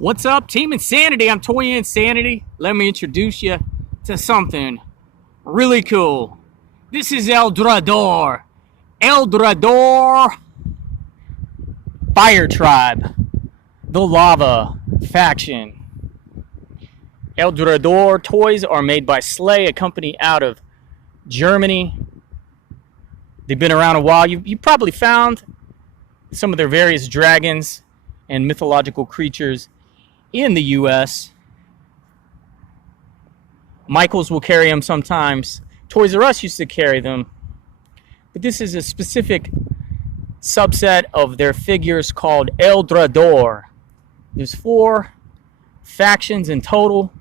What's up, Team Insanity? I'm Toy Insanity. Let me introduce you to something really cool. This is Eldrador. Eldrador Fire Tribe. The Lava Faction. Eldrador toys are made by Slay, a company out of Germany. They've been around a while. You probably found some of their various dragons and mythological creatures in the U.S. Michaels will carry them sometimes. Toys R Us used to carry them. But this is a specific subset of their figures called Eldrador. There's 4 factions in total: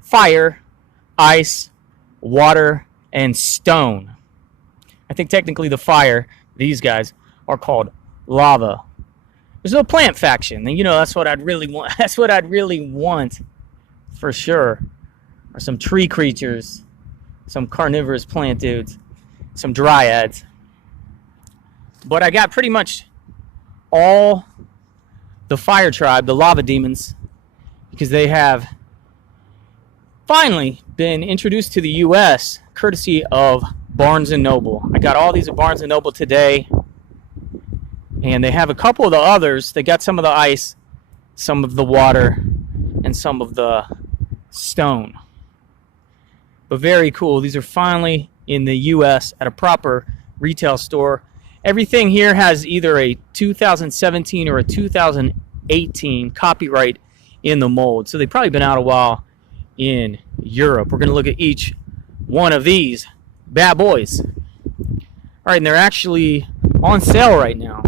fire, ice, water, and stone. I think technically the fire, these guys, are called lava. There's no plant faction, and that's what I'd really want. That's what I'd really want, for sure. Or some tree creatures, some carnivorous plant dudes, some dryads. But I got pretty much all the fire tribe, the lava demons, because they have finally been introduced to the U.S. courtesy of Barnes & Noble. I got all these at Barnes & Noble today. And they have a couple of the others. They got some of the ice, some of the water, and some of the stone. But very cool. These are finally in the U.S. at a proper retail store. Everything here has either a 2017 or a 2018 copyright in the mold. So they've probably been out a while in Europe. We're going to look at each one of these bad boys. All right, and they're actually on sale right now.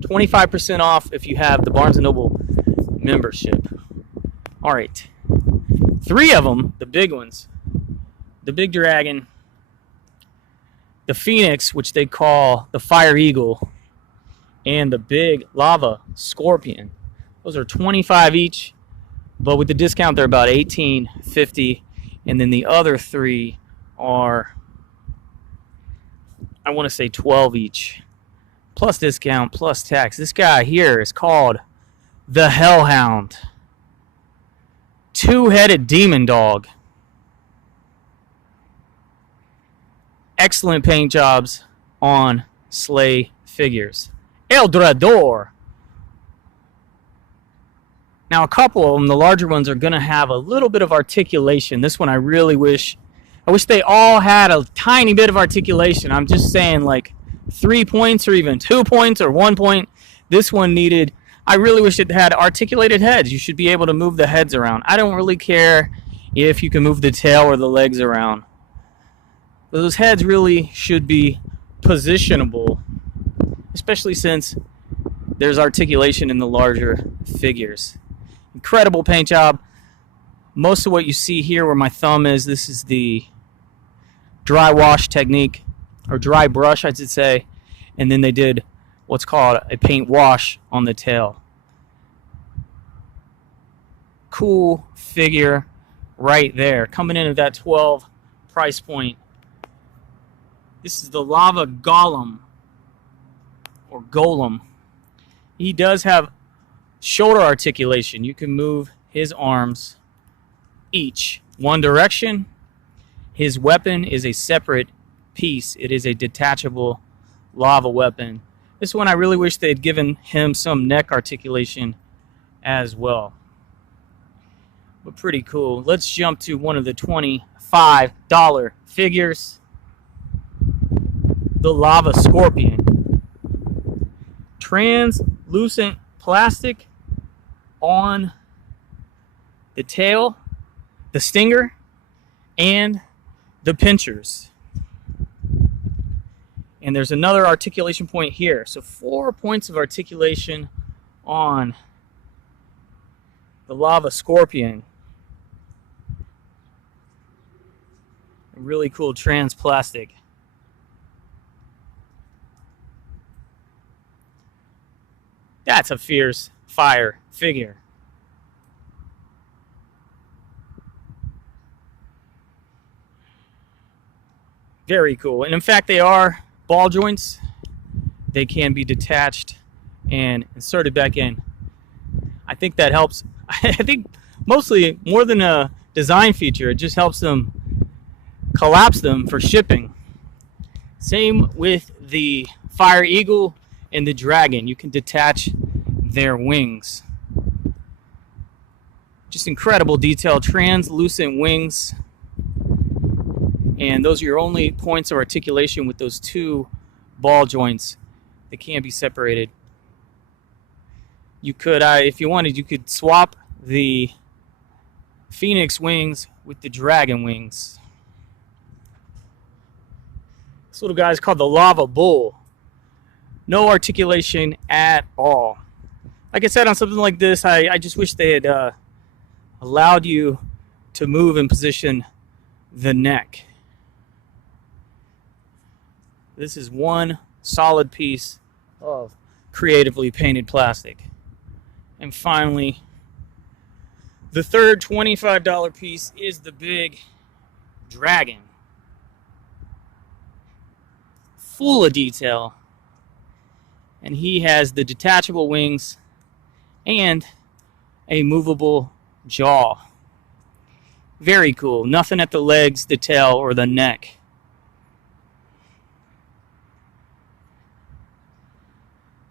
25% off if you have the Barnes & Noble membership. All right. 3 of them, the big ones. The big dragon, the phoenix, which they call the fire eagle, and the big lava scorpion. Those are $25 each, but with the discount they're about $18.50. And then the other 3 are, I want to say, $12 each. Plus discount, plus tax. This guy here is called the Hellhound. 2-headed demon dog. Excellent paint jobs on Slay figures. Eldrador. Now a couple of them, the larger ones, are going to have a little bit of articulation. This one I wish they all had a tiny bit of articulation. I'm just saying, like 3 points or even 2 points or 1 point. This one needed, I really wish it had articulated heads. You should be able to move the heads around. I don't really care if you can move the tail or the legs around. Those heads really should be positionable, especially since there's articulation in the larger figures. Incredible paint job. Most of what you see here where my thumb is, this is the dry wash technique, or dry brush, I should say, and then they did what's called a paint wash on the tail. Cool figure right there, coming in at that $12 price point. This is the Lava Golem, or Golem. He does have shoulder articulation. You can move his arms each one direction. His weapon is a separate piece. It is a detachable lava weapon. This one I really wish they had given him some neck articulation as well. But pretty cool. Let's jump to one of the $25 figures. The Lava Scorpion. Translucent plastic on the tail, the stinger, and the pinchers. And there's another articulation point here. So 4 points of articulation on the Lava Scorpion. A really cool trans plastic. That's a fierce fire figure. Very cool. And in fact, they are ball joints. They can be detached and inserted back in. I think that helps. I think mostly more than a design feature, it just helps them collapse them for shipping. Same with the Fire Eagle and the Dragon. You can detach their wings. Just incredible detail, translucent wings. And those are your only points of articulation with those two ball joints that can't be separated. You could, if you wanted, you could swap the Phoenix wings with the Dragon wings. This little guy is called the Lava Bull. No articulation at all. Like I said, on something like this, I just wish they had allowed you to move and position the neck. This is one solid piece of creatively painted plastic. And finally, the third $25 piece is the big Dragon. Full of detail. And he has the detachable wings and a movable jaw. Very cool. Nothing at the legs, the tail, or the neck.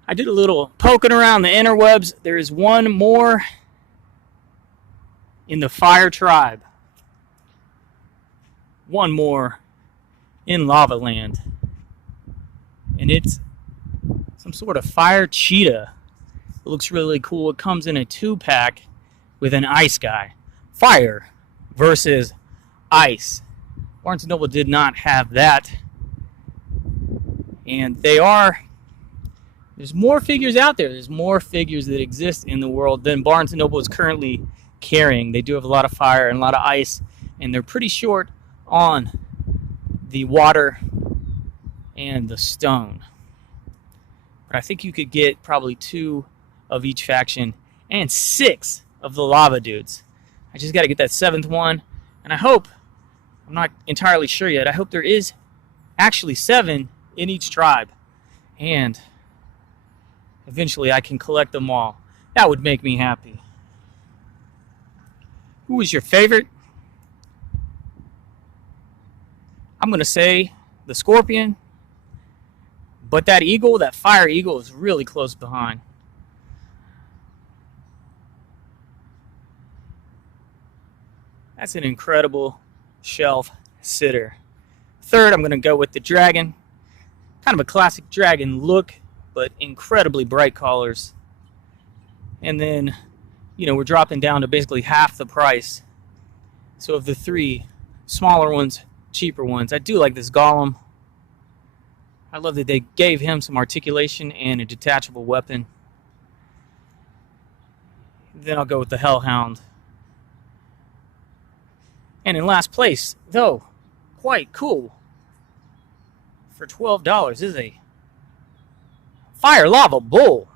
I did a little poking around the interwebs. There is one more in the Fire Tribe. One more in Lava Land. And it's some sort of fire cheetah. It looks really cool. It comes in a 2-pack with an ice guy. Fire versus ice. Barnes & Noble did not have that. And there's more figures out there. There's more figures that exist in the world than Barnes & Noble is currently carrying. They do have a lot of fire and a lot of ice, and they're pretty short on the water and the stone. But I think you could get probably 2 of each faction and 6 of the lava dudes. I just got to get that 7th one, and I hope, I'm not entirely sure yet, I hope there is actually 7 in each tribe, and eventually I can collect them all. That would make me happy. Who is your favorite? I'm going to say the Scorpion, but that eagle, that Fire Eagle, is really close behind. That's an incredible shelf sitter. Third, I'm going to go with the Dragon. Kind of a classic Dragon look, but incredibly bright colors. And then, we're dropping down to basically half the price. So of the 3 smaller ones, cheaper ones, I do like this Golem. I love that they gave him some articulation and a detachable weapon. Then I'll go with the Hellhound. And in last place, though, quite cool, for $12 is a Fire Lava Bull.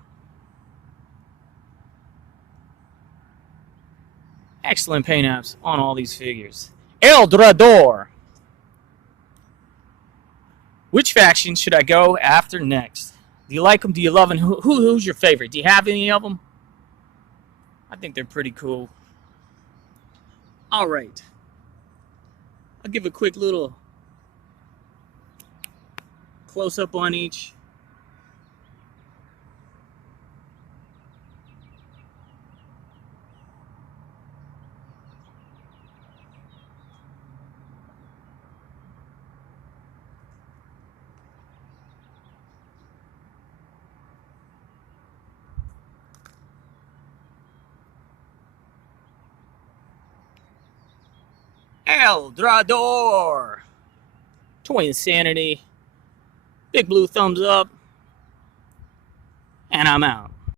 Excellent paint apps on all these figures. Eldrador. Which faction should I go after next? Do you like them? Do you love them? Who's your favorite? Do you have any of them? I think they're pretty cool. All right. I'll give a quick little close-up on each. Eldrador. Toy Insanity. Big blue thumbs up. And I'm out.